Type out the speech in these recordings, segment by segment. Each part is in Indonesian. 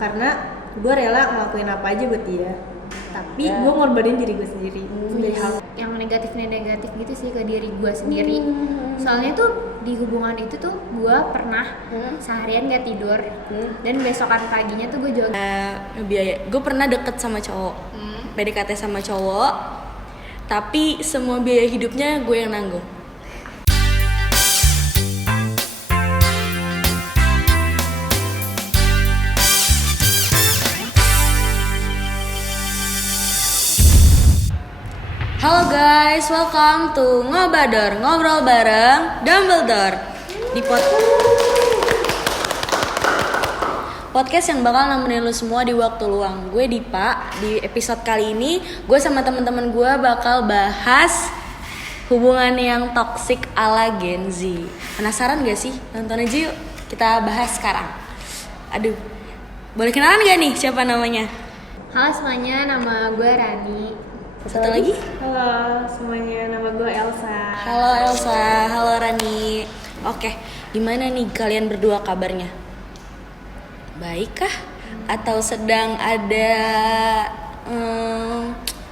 karena gue rela ngelakuin apa aja buat dia, tapi gue ngorbanin diri gue sendiri dari hal yang negatif gitu sih ke diri gue sendiri. Soalnya tuh di hubungan itu tuh gue pernah seharian gak tidur dan besokan paginya tuh gue jogging. Gue pernah deket sama cowok, PDKT sama cowok, tapi semua biaya hidupnya gue yang nanggung. Halo guys, welcome to Ngobador, ngobrol bareng Dumbledore di podcast yang bakal nemenin lu semua di waktu luang. Gue Dipa. Di episode kali ini gue sama teman-teman gue bakal bahas hubungan yang toksik ala Gen Z. Penasaran gak sih? Nonton aja yuk, kita bahas sekarang. Aduh, boleh kenalan gak nih siapa namanya? Halo semuanya, nama gue Rani. Satu lagi? Halo semuanya, nama gue Elsa. Halo Elsa, halo Rani. Oke, gimana nih kalian berdua kabarnya? Baik kah? Atau sedang ada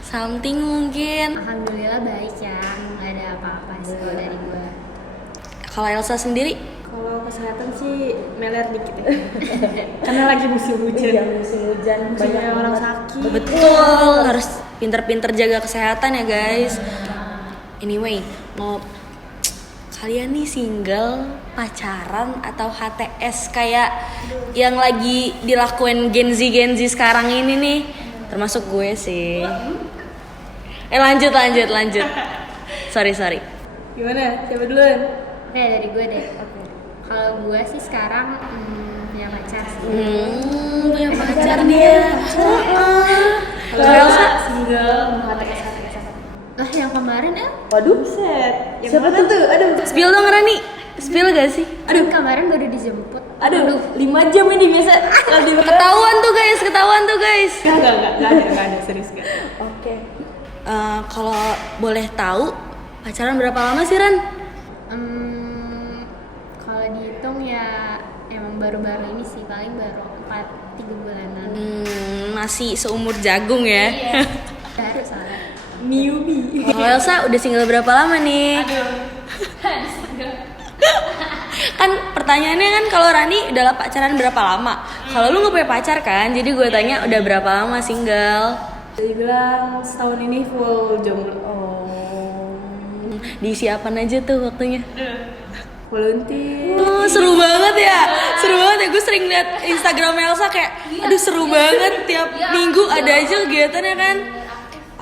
something mungkin? Alhamdulillah baik ya, nggak ada apa-apa sih kalau dari gue. Kalau Elsa sendiri? Kalau kesehatan sih meler dikit ya. Karena lagi musim hujan. Iya, musim hujan, banyak orang sakit. Betul, harus pinter-pinter jaga kesehatan ya guys. Anyway, kalian nih single, pacaran, atau HTS kayak yang lagi dilakuin Gen Z sekarang ini nih? Termasuk gue sih. Lanjut. Sorry. Gimana? Siapa duluan? Oke, dari gue deh. Kalau gue sih sekarang punya pacar sih. Punya pacar dia. Kalau Elsa single, HTS. Lah yang kemarin ya? Waduh, Set. Yang siapa mana tuh? Aduh. Spill dong Rani. Spill gak sih? Aduh, kemarin baru dijemput. Aduh, 5 jam ini biasa lagi Ketahuan tuh guys. Enggak ada serius kan. oke. Kalau boleh tahu pacaran berapa lama sih Ran? Kalau dihitung ya emang baru-baru ini sih, paling baru 4-3 bulanan. Masih seumur jagung ya. Iya. Baru soalnya. Newbie. Kalau Elsa udah single berapa lama nih? Kan pertanyaannya kan kalau Rani udah pacaran berapa lama? Kalau lu nggak punya pacar kan, jadi gue tanya udah berapa lama single? Dibilang setahun ini full jomblo. Diisi apaan aja tuh waktunya? Volunteer. Seru banget ya. Gue sering liat Instagram Elsa kayak, aduh seru banget tiap minggu ada aja kegiatannya kan.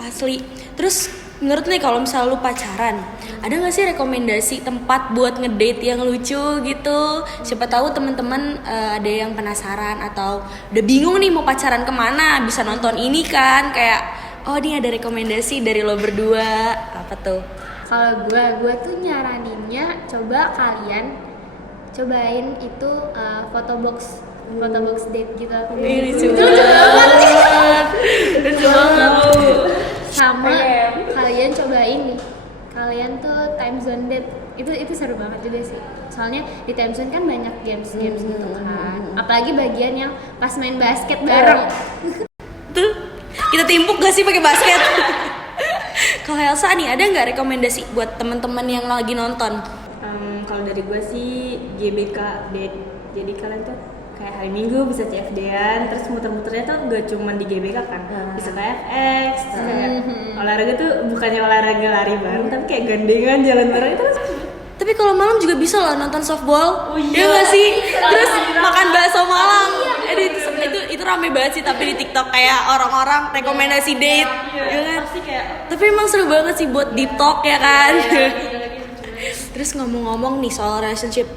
Asli. Terus menurut nih kalau misalnya lu pacaran, ada nggak sih rekomendasi tempat buat ngedate yang lucu gitu? Siapa tahu teman-teman ada yang penasaran atau udah bingung nih mau pacaran kemana, bisa nonton ini kan, kayak oh ini ada rekomendasi dari lo berdua. Apa tuh? Kalau gue tuh nyaraninnya coba kalian cobain itu photobox date gitu. Ini lucu banget. Sama kalian cobain nih, kalian tuh time zone date itu seru banget juga sih. Soalnya di time zone kan banyak games gitu kan. Apalagi bagian yang pas main basket bareng. Tuh kita timpuk gak sih pakai basket? Kalau Elsa nih ada nggak rekomendasi buat teman-teman yang lagi nonton? Kalau dari gue sih GBK date. Jadi kalian tuh kayak hari Minggu bisa CFD-an, terus muter-muternya tuh gak cuma di GBK kan, bisa ke FX, terus kayak olahraga tuh bukannya olahraga lari bareng, tapi kayak gandengan jalan bareng itu. Tapi kalau malam juga bisa loh nonton softball. Oh iya. Ya nggak sih? Terus makan bakso malam. Itu rame banget sih tapi di TikTok kayak orang-orang rekomendasi date. Ya kan? Pasti kayak Tapi emang seru banget sih buat deep talk ya kan. Terus ngomong-ngomong nih soal relationship,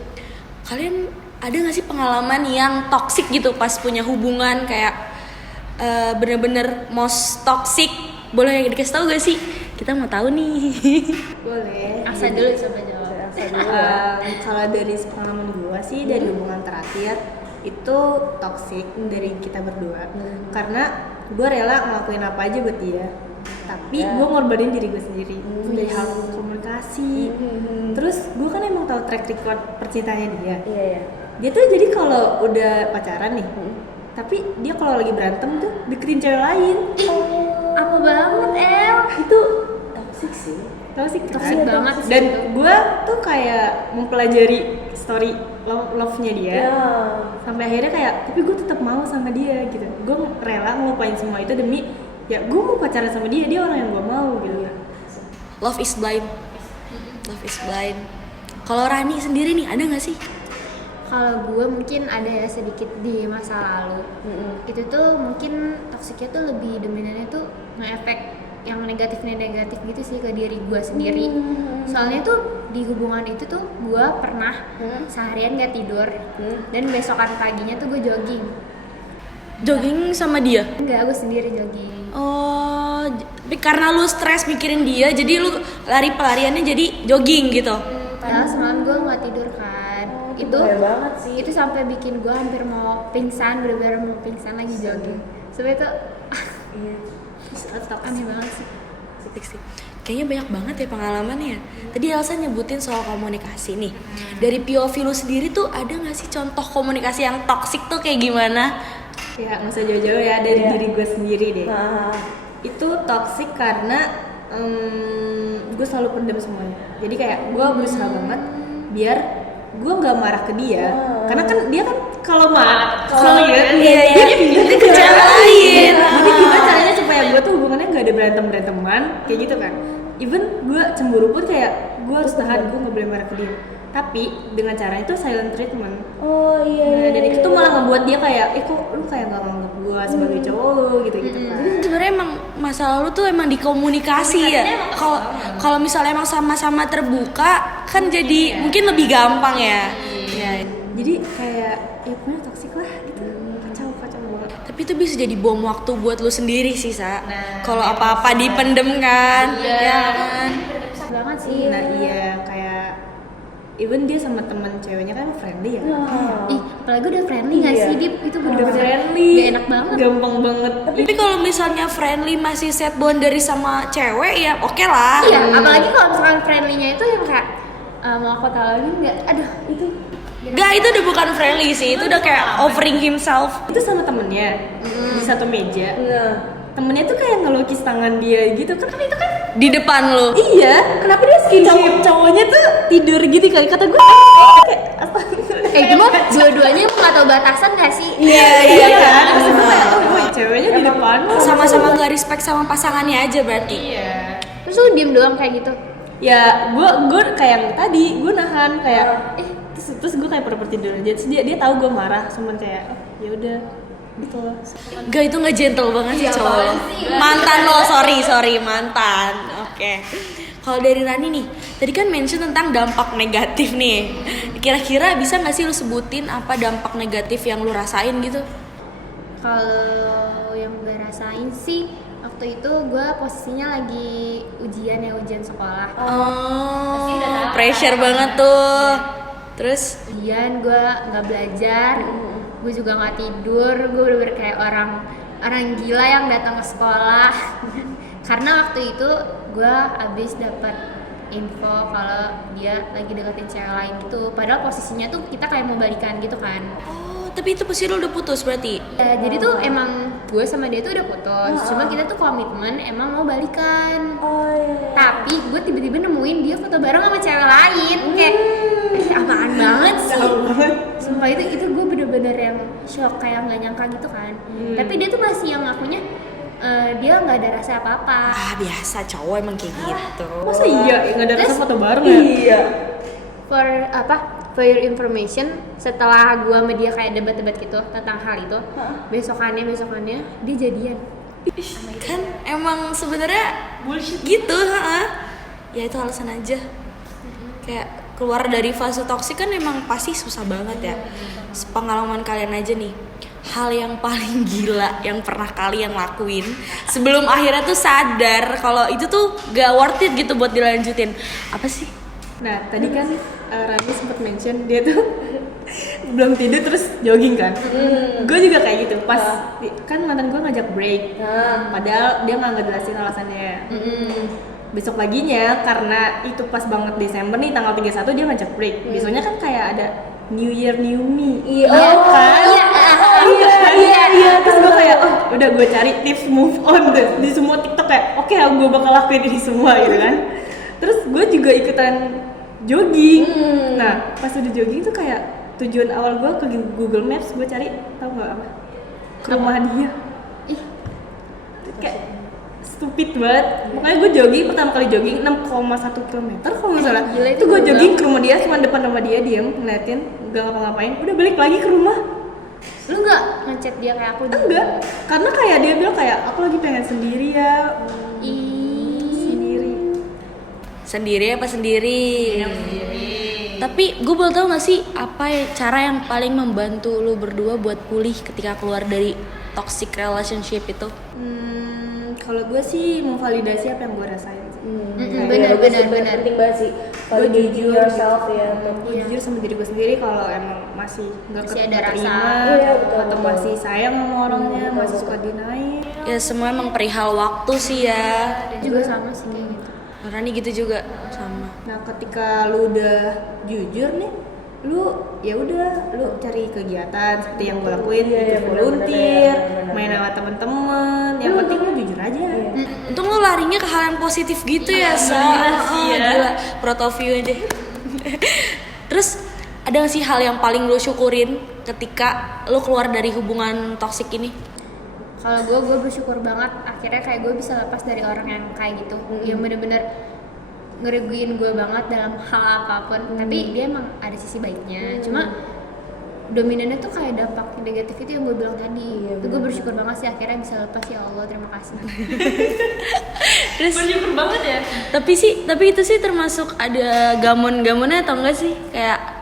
kalian ada nggak sih pengalaman yang toxic gitu pas punya hubungan kayak bener-bener most toxic? Boleh dikasih tahu gak sih? Kita mau tahu nih. boleh. Asa dulu coba jawab. Kalau dari pengalaman gue sih dari hubungan terakhir itu toxic dari kita berdua, karena gue rela ngelakuin apa aja buat dia, tapi gue ngorbanin diri gue sendiri dari hal komunikasi. Terus gue kan emang tahu track record percintaannya dia. Iya. Dia tuh jadi kalau udah pacaran nih, tapi dia kalau lagi berantem tuh deketin cewek lain. Apa banget El? Itu toxic sih. Toxic Toxic banget sih Dan itu. gue tuh kayak mempelajari story love-nya dia. Ya. Sampai akhirnya kayak, tapi gue tetap mau sama dia gitu. Gue rela ngelupain semua itu demi ya gue mau pacaran sama dia, dia orang yang gue mau gitu. Love is blind. Love is blind. Kalau Rani sendiri nih ada nggak sih? Kalau gue mungkin ada ya sedikit di masa lalu. Itu tuh mungkin toksiknya tuh lebih dominannya tuh nge-efek yang negatif gitu sih ke diri gue sendiri. Soalnya tuh di hubungan itu tuh gue pernah seharian gak tidur dan besokan paginya tuh gue jogging. Jogging sama dia? Enggak, gue sendiri jogging. Oh, tapi karena lu stres mikirin dia, jadi lu pelariannya jadi jogging gitu. Padahal semalam gue gak tidur kan. Itu bahaya banget sih. Itu sampai bikin gue hampir mau pingsan, bener-bener mau pingsan lagi jogging. Sebenernya tuh Iya. aneh banget sih. Sih. Kayaknya banyak banget ya pengalamannya. Tadi Elsa nyebutin soal komunikasi nih. Dari POV lu sendiri tuh ada nggak sih contoh komunikasi yang toksik tuh kayak gimana? Ya nggak usah jauh-jauh ya dari diri gue sendiri deh. Itu toxic karena gue selalu pendam semuanya. Jadi kayak gue berusaha banget biar gue nggak marah ke dia, karena kan dia kan kalau marah kalau Iya, itu ke cewek lain. Jadi gimana caranya supaya gue tuh hubungannya nggak ada beranteman kayak gitu kan? Even gue cemburu pun kayak gue harus tahan, gue nggak boleh marah ke dia. Tapi dengan cara itu silent treatment. Oh iya. Nah, dan itu tuh malah ngebuat dia kayak, kok lu kayak nggak nganggap gue sebagai cowok gitu kan? Jadi sebenarnya emang masa lalu tuh emang dikomunikasi ya. Kalau misalnya emang sama-sama terbuka kan jadi mungkin lebih gampang ya. Iya. Jadi kayak ya punya toksik lah gitu. Kacau banget. Tapi itu bisa jadi bom waktu buat lu sendiri sih, Sa. Nah, Kalau apa-apa dipendem kan. Ya kan. Banget sih. Nah iya kayak even dia sama teman ceweknya kan friendly ya. Ih, apalagi udah friendly nggak Iya. sih, Dip? Itu Udah bener-bener friendly. gak enak banget. Gampang banget. Tapi kalau misalnya friendly masih set boundary sama cewek ya oke lah. Iya, apalagi kalau misalkan friendly-nya itu yang kayak mau aku tolongin nggak? Aduh, itu Gak, itu udah bukan friendly sih, itu udah kayak offering himself. Itu sama temennya di satu meja. Nah. Temennya tuh kayak ngelukis tangan dia gitu kan itu kan. Di depan lu. Iya, kenapa dia cowoknya tuh tidur gitu kali kata gue kayak apa? kayak gimana? Dua-duanya nggak tahu batasan nggak sih? Iya kan? Maksud gue kayak, oh boy, ceweknya di depan. Sama-sama gak respect sama pasangannya aja berarti. Iya. Terus lu diem doang kayak gitu? Ya, gue kayak yang tadi, gue nahan kayak terus gue kayak pura-pura tidur aja. Terus dia tahu gue marah, cuman kayak oh, ya udah gitu loh. Gak, itu gak gentle banget sih cowok lo. Mantan lo, sorry mantan. Oke. Kalau dari Rani nih, tadi kan mention tentang dampak negatif nih. Kira-kira bisa gak sih lu sebutin apa dampak negatif yang lu rasain gitu? Kalau yang gue rasain sih waktu itu gue posisinya lagi ujian sekolah. Oh, pressure banget tuh. Terus? Ujian gue nggak belajar, gue juga nggak tidur, gue bener-bener kayak orang gila yang datang ke sekolah. Karena waktu itu gue abis dapat info kalau dia lagi deketin cewek lain gitu. Padahal posisinya tuh kita kayak mau balikan gitu kan. Oh, tapi itu pasti lu udah putus berarti? Ya, jadi tuh emang gue sama dia tuh udah putus. Cuma kita tuh komitmen emang mau balikan. Oh iya. Tapi gue tiba-tiba nemuin dia foto bareng sama cewek lain. Kayak apaan banget sih. Sumpah itu gue bener-bener yang shock kayak nggak nyangka gitu kan. Tapi dia tuh masih yang ngakunya dia nggak ada rasa apa-apa. Ah, biasa cowok emang kayak gitu. Masa iya nggak ada rasa Terus- foto bareng ya? Iya. For your information, setelah gue sama dia kayak debat-debat gitu tentang hal itu, besokannya dia jadian. Kan emang sebenarnya bullshit gitu, ya itu alasan aja. Kayak keluar dari fase toksik kan emang pasti susah banget ya. Pengalaman kalian aja nih, hal yang paling gila yang pernah kalian lakuin sebelum akhirnya tuh sadar kalau itu tuh gak worth it gitu buat dilanjutin, apa sih? Nah tadi kan Rani sempat mention dia tuh belum tidur terus jogging kan. Gue juga kayak gitu pas kan mantan gue ngajak break, padahal dia nggak ngejelasin alasannya. Besok paginya karena itu pas banget Desember nih tanggal 31 dia ngajak break. Besoknya kan kayak ada New Year New Me. Iya. Kan? Iya, Iya. Terus gue kayak udah gue cari tips move on deh di semua TikTok kayak oke, gue bakal lakuin ini semua gitu kan. Terus gue juga ikutan jogging. Nah pas udah jogging tuh kayak tujuan awal gue ke Google Maps, gue cari tau nggak apa? Ke rumah dia. Kayak stupid banget. Makanya gue jogging, pertama kali jogging 6,1 km kalau nggak salah. Gila, Itu gue jogging ke rumah dia, cuma depan rumah dia, diem ngeliatin, nggak ngapa-ngapain. Udah balik lagi ke rumah. Lu nggak ngechat dia kayak aku dulu? Enggak, karena kayak dia bilang kayak aku lagi pengen sendiri ya. Sendiri. Sendiri apa sendiri? Tapi gue boleh tau gak sih apa ya cara yang paling membantu lu berdua buat pulih ketika keluar dari toxic relationship itu? Kalau gue sih memvalidasi apa yang gue rasain. Benar. Penting banget sih. Kalau Gue jujur yourself ya. Gue jujur sama diri gue sendiri kalau emang masih nggak Masih ada keterima, rasa. Iya, betul, atau betul. masih sayang sama orangnya, masih suka denial. Ya semua emang perihal waktu sih ya. Ada juga sama sih kayak gitu. Rani gitu juga sama. Nah ketika lu udah jujur nih, lu ya udah lu cari kegiatan seperti yang gue lakuin, ikut volunteer, main sama temen-temen. Yang penting lu jujur aja. Untung lu larinya ke hal yang positif gitu ya, Sa. Gila, proud of you aja. Terus ada gak sih hal yang paling lu syukurin ketika lu keluar dari hubungan toksik ini? Kalau gue bersyukur banget akhirnya kayak gue bisa lepas dari orang yang kayak gitu, yang bener-bener ngerugiin gue banget dalam hal apapun. Tapi dia emang ada sisi baiknya, cuma dominannya tuh kayak dampak negatif itu yang gue bilang tadi. Itu gue bersyukur banget sih akhirnya bisa lepas, ya Allah terima kasih. Terus bersyukur banget ya. Tapi itu sih termasuk ada gamon-gamonnya atau enggak sih? Kayak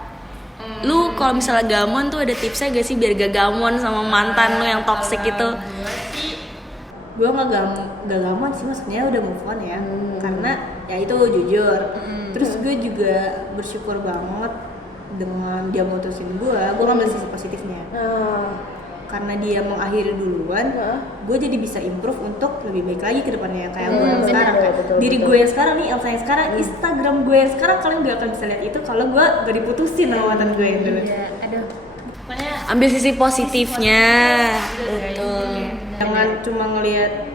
lu kalau misalnya gamon tuh ada tipsnya gak sih biar gak gamon sama mantan lu yang toxic itu? Gue nggak gampang sih, maksudnya udah move on ya, karena ya itu jujur. Terus gue juga bersyukur banget dengan dia mutusin gue ngambil sisi positifnya. Karena dia mengakhiri duluan, gue jadi bisa improve untuk lebih baik lagi ke depannya kayak gue yang sekarang. Diri gue yang sekarang nih, Elsa yang sekarang, Instagram gue yang sekarang kalian gak akan bisa lihat itu kalau gue gak diputusin sama mantan gue yang dulu. Aduh, Ambil sisi positifnya. Betul. Jangan cuma ngelihat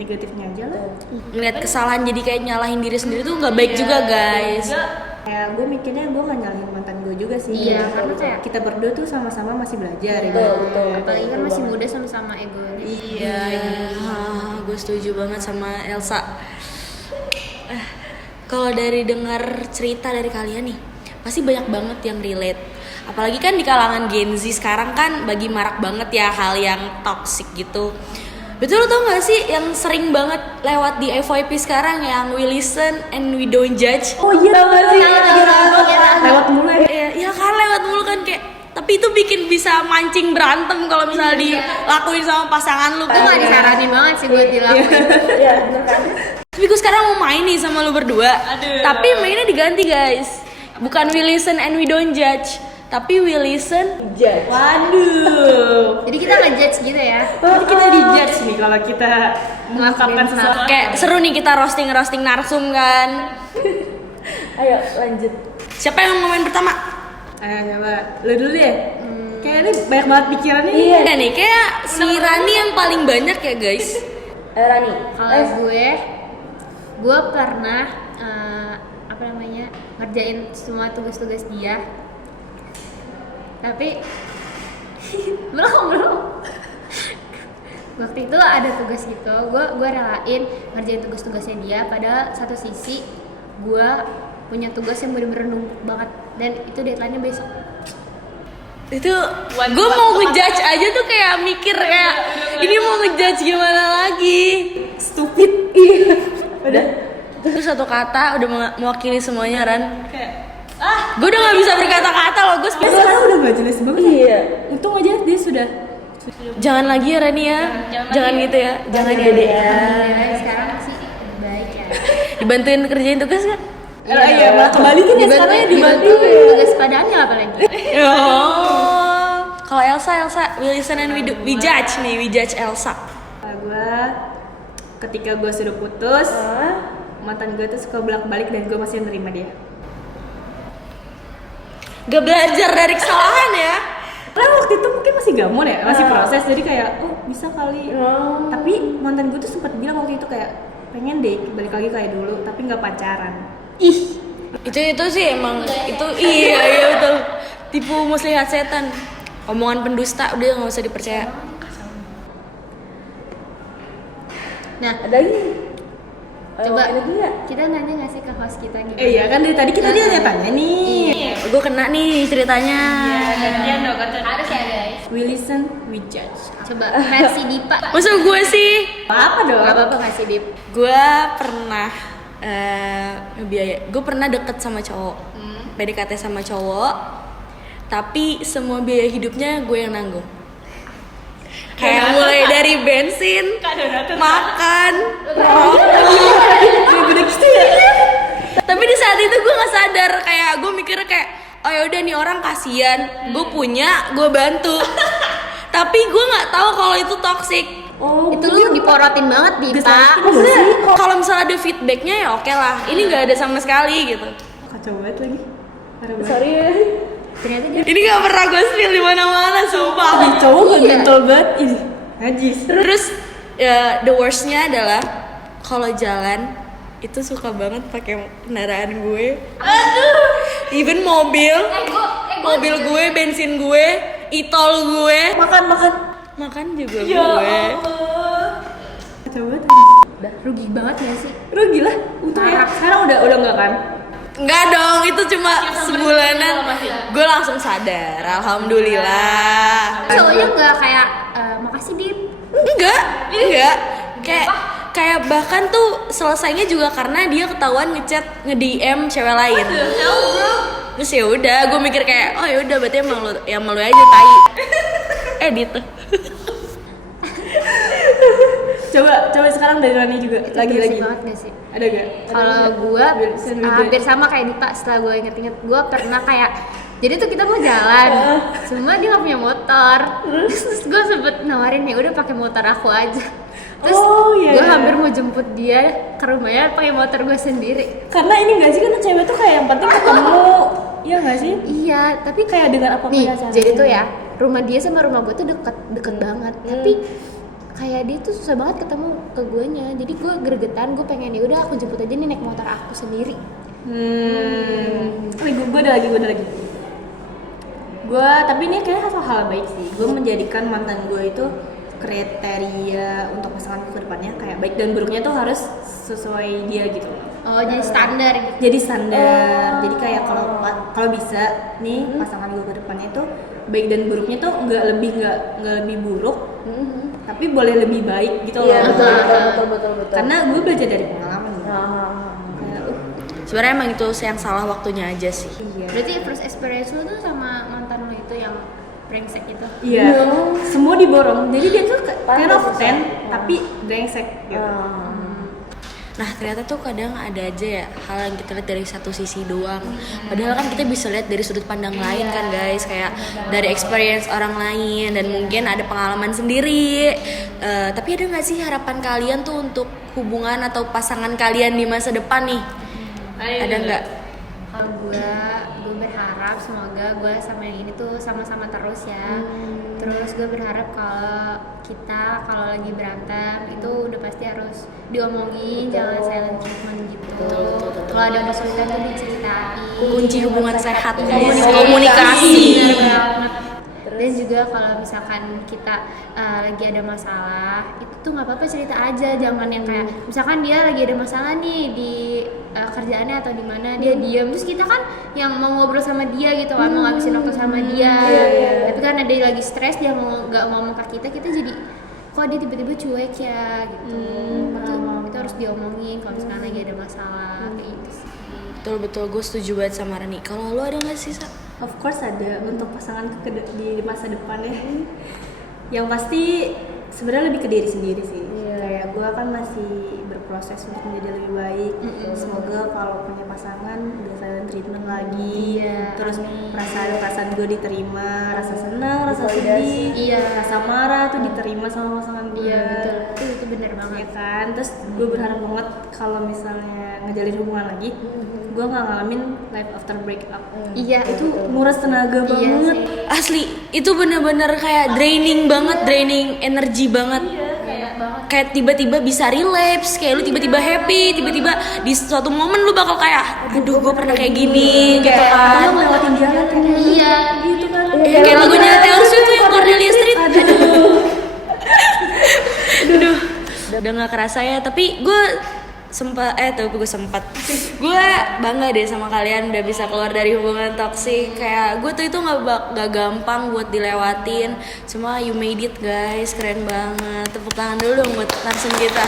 negatifnya aja lah. Ngeliat kesalahan jadi kayak nyalahin diri sendiri tuh gak baik juga, guys. Kayak gue mikirnya gue gak nyalahin mantan gue juga sih. Iya, karena kayak kita berdua tuh sama-sama masih belajar ya. apalagi kan masih muda sama-sama egonya. Iya, gue setuju banget sama Elsa. Kalau dari dengar cerita dari kalian nih, pasti banyak banget yang relate. Apalagi kan di kalangan Gen Z sekarang kan bagi marak banget ya hal yang toxic gitu. Betul, lo tau gak sih yang sering banget lewat di FYP sekarang yang we listen and we don't judge? Oh iya, tau gak sih? Lewat mulu ya. Ya kan lewat mulu kan kayak, tapi itu bikin bisa mancing berantem kalau misalnya dilakuin sama pasangan lu. Itu gak disaranin banget sih buat dilakuin. Iya, bener kan? Tapi gue sekarang mau main nih sama lu berdua. Tapi mainnya diganti, guys. Bukan we listen and we don't judge, tapi we listen. Judge. Waduh. Jadi kita ngejudge gitu ya. Jadi kita dijudge nih kalau kita mengungkapkan sesuatu. Kayak seru nih kita roasting narsum kan. Ayo lanjut. Siapa yang mau main pertama? Ayo coba, lu dulu deh. Kayak ini banyak banget pikirannya. Iya. Ya nih, kayak si Rani yang paling banyak ya, guys. Rani. Kalau gue pernah ngerjain semua tugas-tugas dia. Tapi belum. Waktu itu ada tugas gitu, gue relain ngerjain tugas-tugasnya dia. Padahal satu sisi gue punya tugas yang bener-bener numpuk banget dan itu deadline-nya besok. Itu gue mau ngejudge aja tuh kayak mikir kayak ini mau ngejudge gimana lagi. Stupid. Udah. Terus satu kata udah mewakili semuanya, Ran. Gue udah gak bisa berkata-kata loh, gue Dia sekarang udah gak jelas banget. Iya. Untung aja dia sudah. jangan lagi ya Rani ya, jangan gitu ya, jangan ya dek ya. Sekarang sih lebih baik ya. Dibantuin kerjain tugas kan? Iya, malah kebalikin ya sekarang ya dibantu. Tugas padanya apalagi. Oh, kalau Elsa, we listen and we judge nih, we judge Elsa. Gue ketika gue sudah putus, mantan gue tuh suka bolak-balik dan gue masih nerima dia. Gak belajar dari kesalahan ya? Karena waktu itu mungkin masih gamon ya, masih proses, jadi kayak oh bisa kali. Tapi mantan gue tuh sempat bilang waktu itu kayak pengen deh balik lagi kayak dulu, tapi nggak pacaran. Ih, itu sih emang itu iya betul. Tipu muslihat setan. Omongan pendusta udah nggak usah dipercaya. Nah, Ada lagi? coba Ada lagi nggak? kita nanya nggak sih ke host kita gitu? Iya kan dari tadi kita dia tanya nih. Gue kena nih ceritanya. Gantian dong kan. Harus ya guys. We listen, we judge. Coba versi Dipa. Masa gue sih? Apa dong? Gak apa-apa nggak sih Dip? Gue pernah gue pernah deket sama cowok, PDKT sama cowok, tapi semua biaya hidupnya gue yang nanggung. Kayak mulai dari bensin, makan, tapi di saat itu gue nggak sadar, kayak gue mikir kayak oh yaudah nih orang kasihan, gue punya, gue bantu. Tapi gue nggak tahu kalau itu toxic. Oh, Itu lu diporotin banget Dipa. Maksudnya kalau misalnya ada feedbacknya ya oke lah. Ini nggak ada sama sekali gitu. kacau banget lagi. Parah banget. Sorry ya. Ternyata dia Ini nggak pernah gue spill di mana-mana, sumpah. Ih, cowok gak Iya. gentle banget ini. Najis. Terus ya, the worstnya adalah kalau jalan itu suka banget pakai kendaraan gue. Even mobil, mobil gue, bensin gue, e-tol gue, makan juga gue. Kacau banget. rugi banget gak sih? Rugi lah. Untung ya. Sekarang udah enggak kan? Enggak dong, itu cuma sebulanan. Gue langsung sadar, alhamdulillah. Cowoknya nggak kayak makasih Dip. Enggak. Kayak bahkan tuh selesainya juga karena dia ketahuan ngechat nge-DM cewek lain. Terus ya udah, gue mikir kayak oh ya udah berarti emang lu aja tai. Edit. Coba sekarang dari Rani juga. Itu Lagi. toxic banget gak sih? Ada gak? Kalau gue hampir sama kayak Dipa. Setelah gue inget-inget, gue pernah kayak jadi tuh kita mau jalan, cuma dia nggak punya motor. Terus gue sempet nawarin ya udah pakai motor aku aja. Terus gue hampir mau jemput dia ke rumahnya pakai motor gue sendiri. Karena ini gak sih kan cewek tuh kayak yang penting ketemu. Iya gak sih? Iya, tapi Kayak dengan apapun nih, caranya. jadi tuh ya rumah dia sama rumah gue tuh deket banget. Tapi kayak dia tuh susah banget ketemu ke guanya. Jadi gue gregetan, gue pengen ya udah aku jemput aja nih naik motor aku sendiri. Gue ada lagi. Gue tapi ini kayak hal baik sih. Gue menjadikan mantan gue itu kriteria untuk pasangan ke depannya kayak baik dan buruknya tuh harus sesuai dia gitu. Oh, jadi standar gitu. Jadi standar. Jadi kayak kalau bisa nih pasangan gue ke depannya itu baik dan buruknya tuh nggak lebih buruk, tapi boleh lebih baik gitu loh. Iya, betul. Karena gue belajar dari pengalaman. Kayak, Sebenarnya emang itu yang salah waktunya aja sih. iya. Berarti first experience lu tuh sama mantan lu itu yang brengsek itu. Iya. Semua diborong. Jadi dia tuh kind of Pantes, 10 tapi brengsek gitu. Nah ternyata tuh kadang ada aja ya hal yang kita lihat dari satu sisi doang. Padahal kan kita bisa lihat dari sudut pandang lain kan guys. Kayak dari experience orang lain dan mungkin ada pengalaman sendiri. Tapi ada nggak sih harapan kalian tuh untuk hubungan atau pasangan kalian di masa depan nih? Ada nggak? Kalau gue berharap semoga gue sama yang ini tuh sama-sama terus ya. Terus gue berharap kalau lagi berantem itu udah pasti harus diomongin, jangan silent treatment gitu. Kalau ada kesulitan tuh diceritain. Kunci hubungan sehat guys, Komunikasi. komunikasi. Bener banget. Dan juga kalau misalkan kita lagi ada masalah, itu tuh nggak apa-apa cerita aja, jangan yang kayak misalkan dia lagi ada masalah nih di kerjaannya atau di mana dia diam, terus kita kan yang mau ngobrol sama dia gitu kan, mau ngabisin waktu sama dia. Tapi karena dia lagi stres, dia nggak ngomong ke kita jadi kok dia tiba-tiba cuek ya gitu. Itu harus diomongin kalau misalkan lagi ada masalah kayak gitu sih. Betul, gue setuju banget sama Rani. Kalau lo ada nggak sih, Sa? Of course ada untuk pasangan di masa depan ya. Yang pasti sebenarnya lebih ke diri sendiri sih. Kayak gue kan masih berproses untuk menjadi lebih baik. Semoga kalau punya pasangan udah silent treatment lagi. Terus perasaan gue diterima, rasa senang, rasa sedih, rasa marah tuh diterima sama pasangan gue. Iya betul, itu bener banget. banget. ya kan. Terus gue berharap banget kalau misalnya ngejalin hubungan lagi, gue nggak ngalamin life after breakup. Iya, Itu nguras tenaga iya banget. sih. Asli, itu bener-bener kayak draining banget, draining energi banget. Kayak tiba-tiba bisa relapse, kayak lu tiba-tiba happy, tiba-tiba di suatu momen lu bakal kayak, aduh gue pernah kayak gini, gitu kan. Lo ngelewatin jalan kan? Iya. Gitu kan. Kayak lagunya Taylor Swift tuh yang Cornelia Street. Aduh, udah nggak kerasa ya. Tapi gue gue bangga deh sama kalian udah bisa keluar dari hubungan toksik. Kayak gue tuh itu nggak gampang buat dilewatin. Cuma you made it guys, keren banget. Tepuk tangan dulu dong buat narasum kita.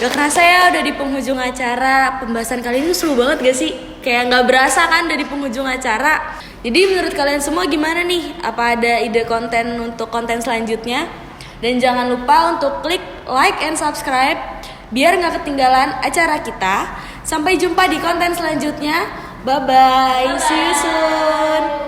Gak kerasa ya udah di penghujung acara. Pembahasan kali ini seru banget gak sih? Kayak gak berasa kan udah di penghujung acara. Jadi menurut kalian semua gimana nih? Apa ada ide konten untuk konten selanjutnya? Dan jangan lupa untuk klik like and subscribe biar gak ketinggalan acara kita. Sampai jumpa di konten selanjutnya. Bye-bye. See you soon.